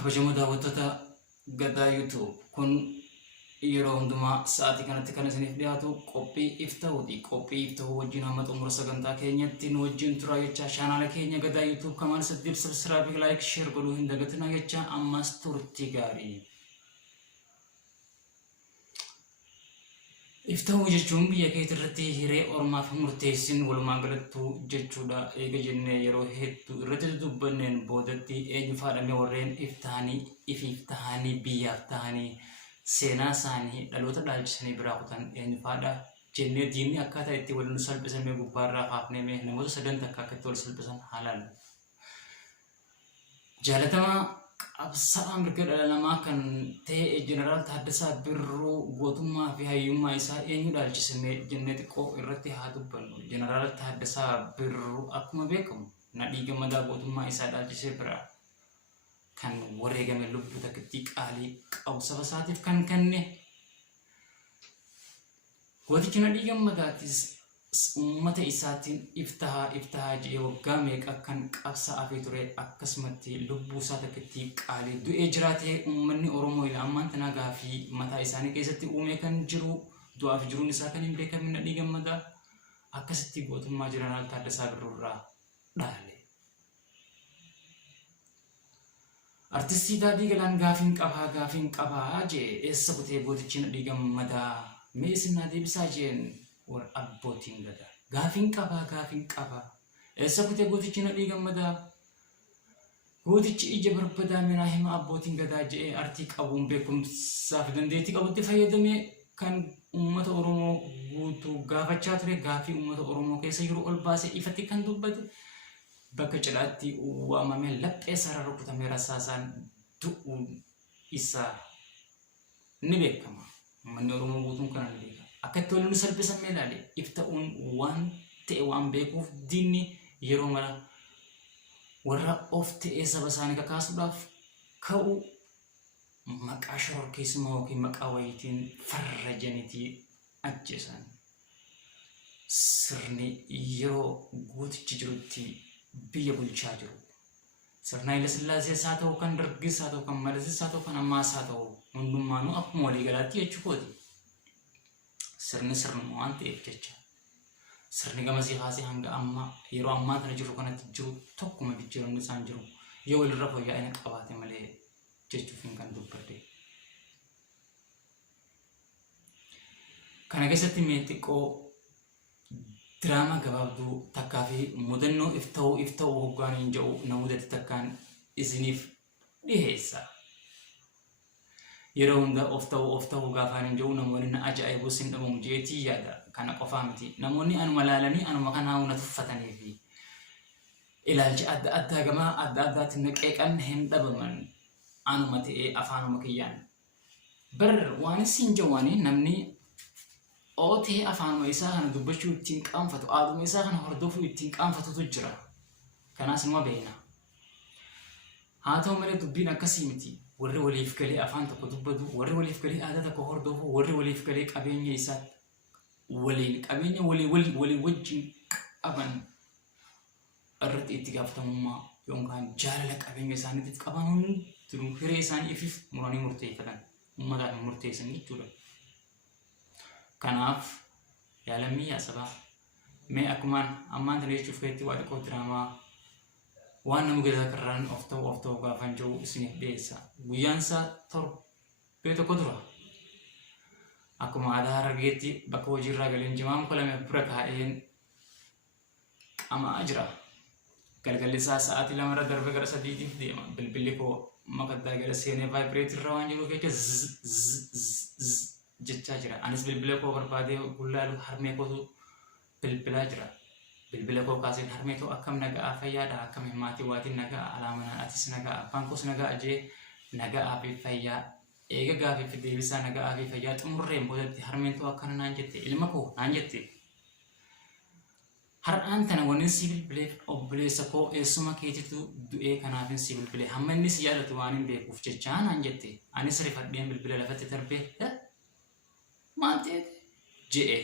kabajamoo daawwattoota gadaa YouTube kun yeroo hundumaa sa'aatii kanatti kan isiniif dhiyaatu qophii ifta'uuti. Qophii ifta'uu wajjin hamma xumura sagantaa keenyatti nu wajjin turaa jecha chaanaala keenya gadaa YouTube kamaan saddeet subscribe like share godhuu hin dagatinaa jecha ammas turtii gaarii. Ifta'uu jechuun biyya keetti irratti hiree ormaa fi murteessin walumaa galattuu jechuudha. Eega jennee yeroo hedduu irratti dubbanneen boodatti eenyu faadhamee warreen ifiif tahanii biyyaaf tahanii seenaa isaanii dhaloota dhaalchisanii biraa kutan eenyu faadha jennee diinni akkaataa itti waliin salphisamee gubbaarraa haafnee namoota sadan takka akkatti wal salphisan haalaan. Jaalatamaa qabsaa'aa mirga dhala namaa kan ta'e Jeneraal Taaddasaa Birruu gootummaa fi hayyummaa isaa eenyu dhaalchisame jennee xiqqoo irratti haa dubbannu. Jeneraal Taaddasaa Birruu akkuma beekamu nadhii gammadaa gootummaa isaa dhaalchisee bira kan wareegame lubbuu takkittii qaalii qabu saba isaatiif kan kenne. Gootichi nadhii gammadaatis ummata isaatiin iftahaa jedhee waggaa meeqa kan qabsaa'aa ture akkasumatti lubbuu isaa takkittii qaalii du'ee jiraatee uummanni Oromoo ilaa ammaan tana gaafii mataa isaanii keessatti uumee kan jiru du'aaf jiruun isaa kan hin beekamin nadhii gammadaa akkasitti gootummaa Jeneraal Taaddasaa Birruurraa dhaale. Artistii Daadhii Galaan gaafiin qabaa jee eessa kutee gootichi nadhii gammadaa mee isin naa deebisaa jeen war abbootiin gadaa gaafiin qabaa eessa kutee gootichi nadhii gammadaa gootichi ija barbadaa minaa hima abbootiin gadaa jedhee artii qabuun beekumsaa fi dandeettii qabutti fayyadamee kan uummata Oromoo guutuu gaafachaa ture gaafii uummata Oromoo keessa jiru ol baasee ifatti kan dubbate bakka cidhaatti waamamee laphee isaarra rukutamee rasaasaan du'uun isaa ni beekama. Uummanni Oromoo guutuun kana ni beekama. Akkatti waliin salphisamee ilaale ifta'uun waan ta'e waan beekuuf diinni yeroo mara warra of ta'ee saba isaanii kakaasuudhaaf ka'u maqaa shororkeessummaa yookiin maqaa wayiitiin farrajaniitii ajjeesan. Sirni yeroo gootichi jirutti biyya bulchaa jiru. Sirna Haile Sillaasees haa ta'u kan Dargis haa ta'u kan Maleesis haa ta'u kan Ammaas haa ta'u hundummaanuu akkuma waliigalaatti jechuudha. Sirni waan ta'eef jecha sirni gamasii haasee hanga ammaa yeroo ammaa kana jiru kanatti jiru tokkuma jijjiiramni isaan jiru yoo walirra fooyya'ina qabaate malee jechuuf hin kan dubbadde. Kana keessatti mee xiqqoo diraamaa gabaabduu takkaa fi mudannoo ifta'uu hoggaan hin jedhu namootatti takkaan isiniif dhiheessa. Yeroo hunda of ta'uu gaafaan hin jiru namoonni na ajaa'ibu sin dhabamu jeetii yaada kana qofaa miti. Namoonni anuma laalanii anuma kanaa hunda tuffatanii fi ilaalcha adda addaa gamaa adda addaatiin na qeeqan hin dhabaman anuma ta'ee afaanuma kiyyaan. Bar waan isin jawaanii namni ootee afaanuma isaa kana dubbachuu ittiin qaanfatu aaduma isaa kana hordofuu ittiin qaanfatutu jira. Kanaas numa beekna. Haa ta'u malee dubbiin akkasii miti. Warri waliif galee afaan tokko dubbatu, warri waliif galee aadaa tokko hordofu, warri waliif galee qabeenya isaa qabeenya walii wajjin qaban irratti itti gaafatamummaa yookaan jaalala qabeenya isaaniitiif qaban hundinuu hiree isaanii ifiif muranii murteeffatan uummataaf murteessan jechuudha. Kanaaf yaalammii yaa sabaa mee akkumaan ammaan tana jechuuf keessatti waa xiqqoo diraamaa waan nama gadaa karraan of ta'uu gaafan jiru isiniif dhiyeessa. Guyyaan isaa torbee tokko dura akkuma aadaa Harargeetti bakka hojiirraa galeen jimaan kolame bira kaa'een qamaa jira. Galgalli isaa sa'aatii lamarra darbee gara sadiitiif deema. Bilbilli koo makaddaa gara seenee vaayibireetirra waan jiruuf jecha jechaa jira. Anis bilbila koo barbaadee gullaalu harmee kootu bilbilaa jira. Bilbila koo kaaseen harmee too akkam nagaa fayyaadha akkam maatii waatiin nagaa alaamanaan atis nagaa abbaan koos nagaa jee nagaa fi fayyaa eega gaafii fi deebisaa nagaa fi fayyaa xumurreen boodatti harmeen too akkana naan jette ilma koo naan jette. Har'aan tana wanni si bilbileef obboleessa koo eessuma keetitu du'ee kanaafin si bilbilee hamma inni si yaadatu waan hin beekuuf jechaa naan jette. Anis rifadheen bilbila lafatti darbee maal ta'e je'e.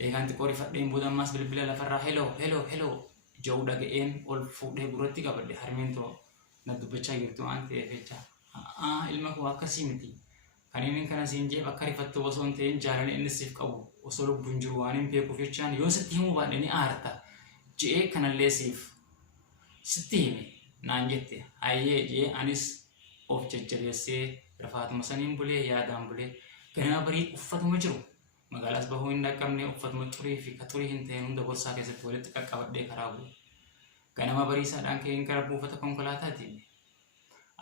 Eegaan xiqqoo rifadheen booda ammas bilbila lafarraa heloo jedhu dhaga'een ol fuudhee gurratti qabadde harmeen too na dubbachaa jirtu waan ta'eef jecha ilma koo akkasii miti. Kan inni kana siin jee bakka rifattu osoo hin ta'in jaalala inni siif qabu osoo lubbuun jiru waan hin beekuuf jechaan yoo sitti himuu baadhe ni aarta je'ee kanallee sitti hime naan jette. Hayyee jee anis of jajjabeessee rafaatuma saniin bulee yaadaan bulee ganama barii uffatuma jiru magaalaas bahuu hin dhaqqabne uffatuma xurii fi ka xurii hin ta'in hunda borsaa keessatti walitti qaqqabadhee karaa bule. Ganama barii isaadhaan ka'een gara buufata konkolaataatiin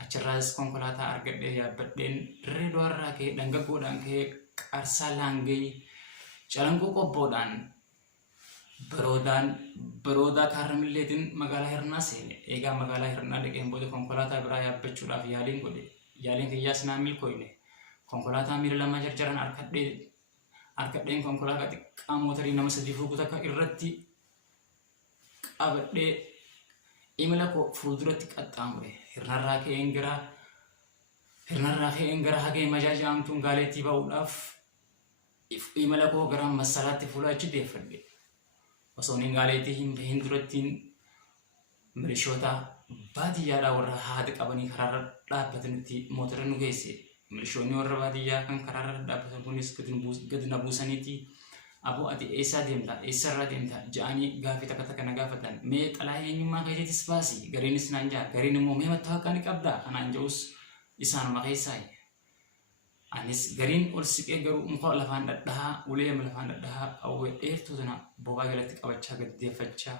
achirraas konkolaataa argadhee yaabbadheen dirree du'arraa ka'ee dhangaggoodhaan ka'ee qarsaa laangee calanqoo qobboodhaan baroodaa kaarramilleetiin magaalaa Hirnaa seene. Eegaa magaalaa Hirnaa dhaqeen booda konkolaataa biraa yaabbachuudhaaf yaaliin godhe. Yaaliin kiyyaas naan milkooyne. Konkolaataa miila lama jarjaran harkadheen konkolaataa xiqqaa mootarii nama sadii fuugu takka irratti qabadhee imala koo fuulduratti qaxxaamure. Hirnarraa ka'een gara hagee majaa jedhamtuun gaaleettii ba'uudhaaf imala koo gara masalaatti fuula achi deeffadhe. Osoo inni gaaleettii hin durattiin milishoota baadiyyaadhaa warra haati qabanii karaarra dhaabbatanitti mootora nu geesse. Milishoonni warra baadiyyaa kan karaarra dhaabbatan kunis gadi na buusaniiti. Aboo ati eessaa deemta? Eessarraa deemta? Ja'anii gaafii takka na gaafatan. Mee xalaa eenyummaa keetiitis baasi. Gariinis naan ja'a. Gariin immoo mee mattaawaqaa ni qabdaa? Kanaan ja'us isaanuma keessaa. Anis gariin ol siqee garuu muka lafaan dhadhahaa, ulee lafaan dhadhahaa qawwee dheertuu sana bobaa jalatti qabachaa gaddeeffachaa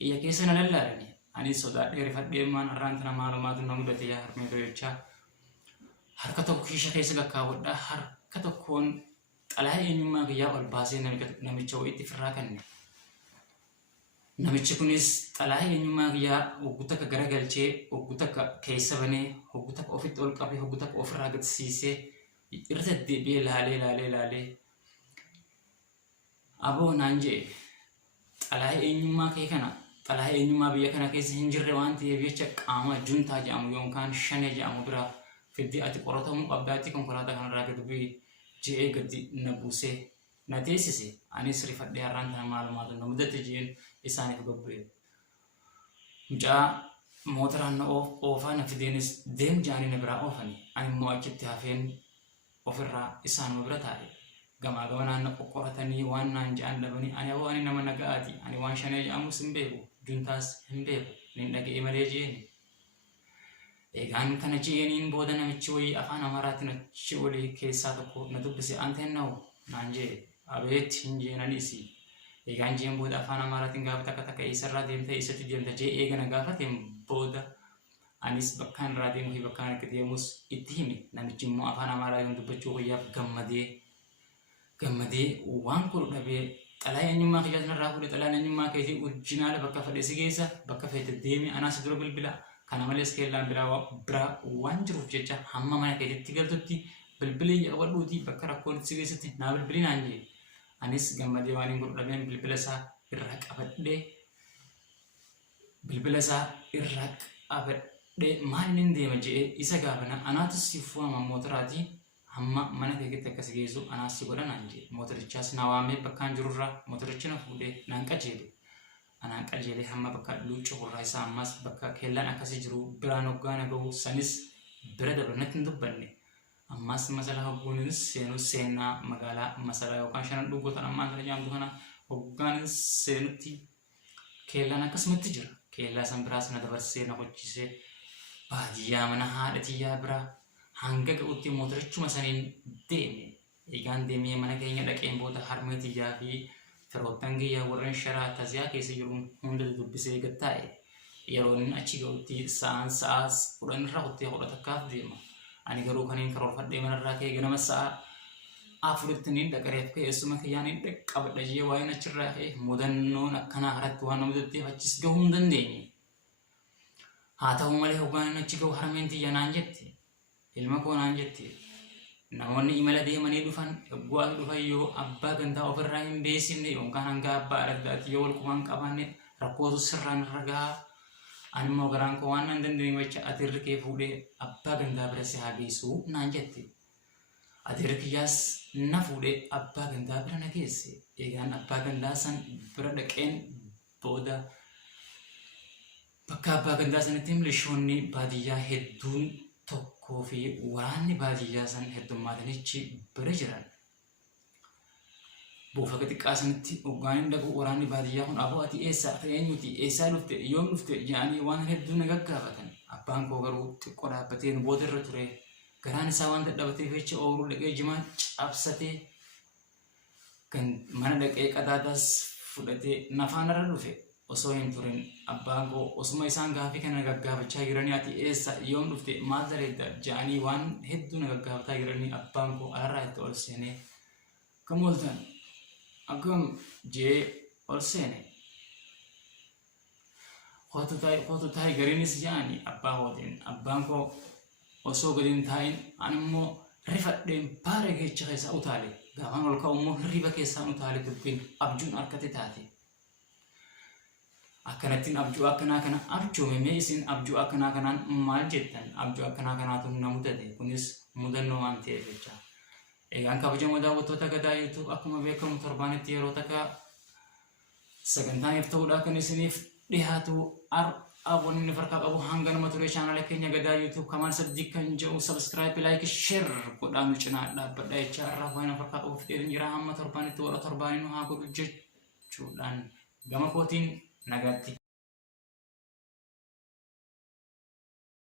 iyya keessa na lallaalani. Anis sodaadhee rifadhee maan irraan tana maalumaatu na mudate yaa harmee jechaa harka tokko kiisha keessa gaggaawwadhaa harka tokkoon xalaa eenyummaa kiyyaa ol baasee namicha wayiitti firraa kanne. Namichi kunis xalaa eenyummaa kiyyaa hogguu takka garagalchee hogguu takka keessa banee hogguu takka ofitti ol qabee hogguu takka ofirraa gadsiisee irra deddeebi'ee laalee aboo naan jedhe xalaa eenyummaa kee kana xalaa eenyummaa biyya kana keessa hin jirre waan ta'eef jecha qaama juntaa jedhamu yookaan shanee jedhamu biraa fiddee ati qoratamuu qabdaatti konkolaataa kanarraa gadi bu'ee je'ee gadi na buusee na teessise. Anis rifadhee har'aan tana maalumaatu na mudate jeen isaaniif gabbu'e. Mucaa mootoraan na oofaa na fideenis deem jaanii na biraa oofani. Ani immoo achitti hafeen ofirraa isaanuma bira taa'e. Gamaa gamanaan na qoqqoratanii waan naan ja'an dhabanii ani aboo ani nama naga'aati. Ani waan shanee jedhamus hin beeku. Juntaas hin beeku. Nin dhaga'ee malee jeeni. Egaan kana jeeniin booda namichi wayii afaan Amaaraatiin achi olii keessaa tokko na dubbise. Anta hin na'u naan jee abeet hin jeenanisi. Egaan jeen booda afaan Amaaraatiin gaafa takka eessarraa deemta eessatti deemta jee eegana gaafateen booda anis bakkaan irraa deemuu fi bakkaan akka deemus itti hime. Namichi immoo afaan Amaaraa yoon dubbachuu wayyaaf gammadee waan kudhu dhabee xalaa eenyummaa kiyyaa sanarraa fuudhe xalaa eenyummaa keetii urjinaala bakka fedhe si geessa bakka feete deemi anaas dura bilbila. Kana malees keellaan biraa waan jiruuf jecha hamma mana keetitti galtutti bilbilii qabadhuutii bakka rakkoon si geessatti naa bilbilii naan jee. Anis gammadee waan hin godhu dhabeen bilbila isaa irraa qabadhee maal hin deema je'ee isa gaafana anaatus si fu'ama mootoraatii hamma mana keetitti akkas geessu anaas si godha naan jee. Mootorichaas na waamee bakkaan jirurraa mootorichi na fuudhee naan qajeele. Anaan qajeelee hamma bakka luuccuu gurraa isaa ammas bakka keellaan akkasii jiru biraan hoggaa na gahu sanis bira dabalatti hin dubbanne. Ammas masalaa hogguunis seenaa magaalaa masalaa yookaan shanan dhugoota ammaan kana jaamtu kana hoggaan seenutti keellaan akkasumatti jira. Keellaa san biraas na dabarsee na hojjisee baadiyyaa mana haadhatiyyaa biraa hanga ga'utti mootorichuma saniin deeme. Eegaan deemee mana keenya dhaqeen booda harmeetiyyaa fi firoottan kiyyaa warreen sharaa taasisaa keessa jiruun hunda dubbisee gattaa'e. Yeroo inni achi ga'utti sa'a 10 irraa kuttee 10 takkaaf deema. Ani garuu kaniin karoorfadhee manarraa ka'ee ganama sa'a 4tti niin dhaqareef keessuma kiyyaan hin dhaqqabadha jee waa'een achirraa ka'e mudannoon akkanaa haratti waan nama dutteef achis gahuu hin dandeenye. Haa ta'u malee hoggaan achi ga'u harmeen tiyya naan jette. Ilma koo naan jette. Namoonni imala deemanii dhufan yoo abbaa gantaa ofirraa hin beeksifne yookaan hanga abbaa addaatti yoo wal quban qabaanne rakkootu sirraan irra gahaa. Ani immoo garaan koo waan nan dandeenye jecha ati irri kee fuudhee abbaa gantaa bira si haa geessu naan jette. Ati irri kiyyaas na fuudhee abbaa gantaa bira na geesse. Eegaan abbaa gantaa san bira dhaqeen booda bakka abbaa gandaa sanatti milishoonni baadiyyaa hedduun tokkoo fi waraanni baadiyyaa san heddummaatanichi bira jiran. Buufata xiqqaa sanatti hoggaan dhagu waraanni baadiyyaa kun aboo ati eessaa eenyuti eessaa dhufte yoom dhufte jedhanii waan hedduu na gaggaafatan. Abbaan koo garuu xiqqoo dhaabbatee nu booda irra ture. Garaan isaa waan dadhabateef jecha ooluu dhaqee jimaan cabsatee kan mana dhaqee qadaadaas fudhatee nafaan irra dhufe osoo hin turin. Abbaan koo osuma isaan gaafii kana gaggaafachaa jiranii ati eessa yoom dhufte maal dareedda jedhanii waan hedduu na gaggaafataa jiranii abbaan koo alarraa itti ol seenee kam ooltan akkam jee ol seene. Kootu taa'e gariinis jedhanii abbaa kootiin. Abbaan koo osoo gadi hin taa'in ani immoo rifadheen baara geecha keessa utaale. Gaafaan ol ka'u immoo hirriba keessaan utaale dubbiin abjuun harkatti taate. Akkanattiin abjuu akkanaa kana abjoome mee isin abjuu akkanaa kanaan maal jettan? Abjuu akkanaa kanaatu na mudate kunis mudannoo waan ta'eef jecha. Egaan kabajamoo daawwattoota Gadaa YouTube akkuma beekamu torbaanitti yeroo takka sagantaan ta'uudhaa kan isiniif dhiyaatu wanni inni farkaa qabu hanga nama ture chaanala keenya Gadaa YouTube kamaan sadii kan jedhu subscribe like share godhaan cinaa dhaabbadha jecha irraa waan farkaa qabu fideen jira hamma torbaanitti warra torbaanii nu haa godhu jechuudhaan gama kootiin nagaatti.